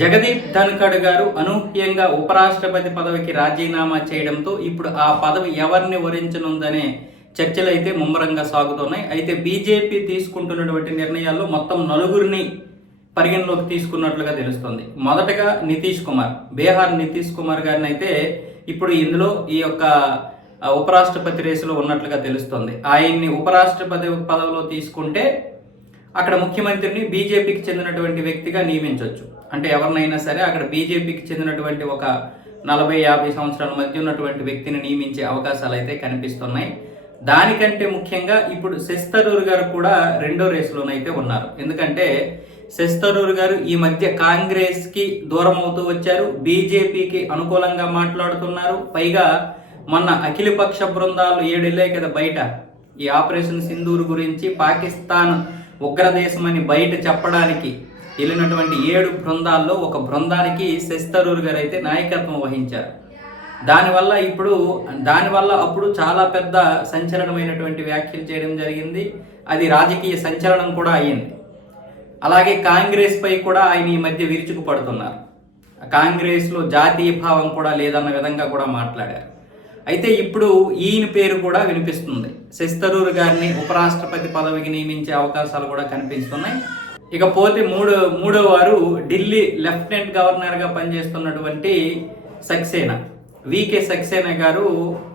జగదీప్ ధన్ఖడ్ గారు అనూహ్యంగా ఉపరాష్ట్రపతి పదవికి రాజీనామా చేయడంతో ఇప్పుడు ఆ పదవి ఎవరిని వరించనుందనే చర్చలు అయితే ముమ్మరంగా సాగుతున్నాయి. అయితే బీజేపీ తీసుకుంటున్నటువంటి నిర్ణయాల్లో మొత్తం నలుగురిని పరిగణలోకి తీసుకున్నట్లుగా తెలుస్తుంది. మొదటగా నితీష్ కుమార్ బీహార్ నితీష్ కుమార్ గారిని అయితే ఇప్పుడు ఇందులో ఈ యొక్క ఉపరాష్ట్రపతి రేసులో ఉన్నట్లుగా తెలుస్తుంది. ఆయన్ని ఉపరాష్ట్రపతి పదవిలో తీసుకుంటే అక్కడ ముఖ్యమంత్రిని బీజేపీకి చెందినటువంటి వ్యక్తిగా నియమించవచ్చు. అంటే ఎవరినైనా సరే అక్కడ బీజేపీకి చెందినటువంటి ఒక నలభై యాభై సంవత్సరాల మధ్య ఉన్నటువంటి వ్యక్తిని నియమించే అవకాశాలు అయితే కనిపిస్తున్నాయి. దానికంటే ముఖ్యంగా ఇప్పుడు శశితరూర్ గారు కూడా రెండో రేసులోనైతే ఉన్నారు. ఎందుకంటే శశితరూర్ గారు ఈ మధ్య కాంగ్రెస్కి దూరం అవుతూ వచ్చారు. బీజేపీకి అనుకూలంగా మాట్లాడుతున్నారు. పైగా మొన్న అఖిలపక్ష బృందాలు ఏడెళ్ళాయి కదా బయట. ఈ ఆపరేషన్ సింధూర్ గురించి పాకిస్తాన్ ఉగ్రదేశమని బయట చెప్పడానికి వెళ్ళినటువంటి ఏడు బృందాల్లో ఒక బృందానికి శశితరూర్ గారు అయితే నాయకత్వం వహించారు. దానివల్ల ఇప్పుడు దానివల్ల అప్పుడు చాలా పెద్ద సంచలనమైనటువంటి వ్యాఖ్యలు చేయడం జరిగింది. అది రాజకీయ సంచలనం కూడా అయ్యింది. అలాగే కాంగ్రెస్ పై కూడా ఆయన ఈ మధ్య విరుచుకుపడుతున్నారు. కాంగ్రెస్లో జాతీయ భావం కూడా లేదన్న విధంగా కూడా మాట్లాడారు. అయితే ఇప్పుడు ఈయన పేరు కూడా వినిపిస్తుంది. శశితరూర్ గారిని ఉపరాష్ట్రపతి పదవికి నియమించే అవకాశాలు కూడా కనిపిస్తున్నాయి. ఇకపోతే మూడో మూడో వారు ఢిల్లీ లెఫ్టినెంట్ గవర్నర్గా పనిచేస్తున్నటువంటి సక్సేనా. వికే సక్సేనా గారు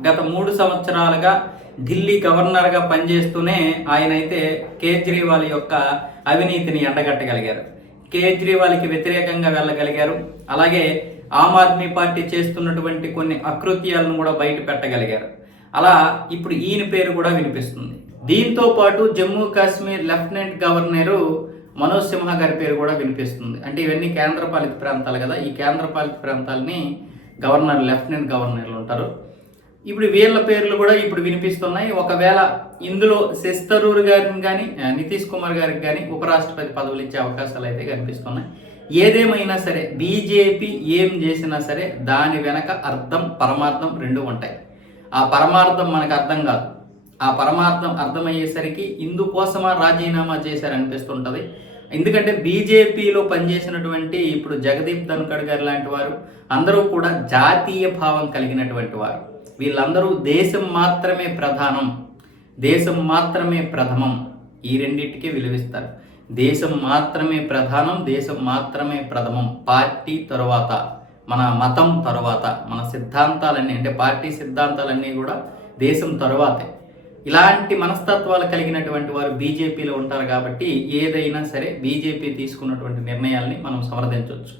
గత మూడు సంవత్సరాలుగా ఢిల్లీ గవర్నర్గా పనిచేస్తూనే ఆయన అయితే కేజ్రీవాల్ యొక్క అవినీతిని ఎండగట్టగలిగారు. కేజ్రీవాల్కి వ్యతిరేకంగా వెళ్ళగలిగారు. అలాగే ఆమ్ ఆద్మీ పార్టీ చేస్తున్నటువంటి కొన్ని అకృత్యాలను కూడా బయట పెట్టగలిగారు. అలా ఇప్పుడు ఈయన పేరు కూడా వినిపిస్తుంది. దీంతో పాటు జమ్మూ కాశ్మీర్ లెఫ్టినెంట్ గవర్నరు మనోజ్ సింహ గారి పేరు కూడా వినిపిస్తుంది. అంటే ఇవన్నీ కేంద్రపాలిత ప్రాంతాలు కదా ఈ కేంద్రపాలిత ప్రాంతాలని గవర్నర్ లెఫ్టినెంట్ గవర్నర్లు ఉంటారు. ఇప్పుడు వీళ్ళ పేర్లు కూడా ఇప్పుడు వినిపిస్తున్నాయి. ఒకవేళ ఇందులో శశితరూర్ గారిని కానీ నితీష్ కుమార్ గారికి కానీ ఉపరాష్ట్రపతి పదవులు ఇచ్చే అవకాశాలు అయితే కనిపిస్తున్నాయి. ఏదేమైనా సరే బీజేపీ ఏం చేసినా సరే దాని వెనక అర్థం పరమార్థం రెండు ఉంటాయి. ఆ పరమార్థం మనకు అర్థం కాదు. ఆ పరమార్థం అర్థమయ్యేసరికి ఇందుకోసమా రాజీనామా చేశారనిపిస్తుంటుంది. ఎందుకంటే బీజేపీలో పనిచేసినటువంటి ఇప్పుడు జగదీప్ ధన్కడ్ గారు లాంటి వారు అందరూ కూడా జాతీయ భావం కలిగినటువంటి వారు. వీళ్ళందరూ దేశం మాత్రమే ప్రధానం దేశం మాత్రమే ప్రథమం ఈ రెండింటికి విలువిస్తారు. దేశం మాత్రమే ప్రధానం దేశం మాత్రమే ప్రథమం. పార్టీ తరువాత మన మతం తర్వాత మన సిద్ధాంతాలన్నీ అంటే పార్టీ సిద్ధాంతాలన్నీ కూడా దేశం తర్వాతే. ఇలాంటి మనస్తత్వాలు కలిగినటువంటి వారు బీజేపీలో ఉంటారు కాబట్టి ఏదైనా సరే బీజేపీ తీసుకున్నటువంటి నిర్ణయాల్ని మనం సమర్థించవచ్చు.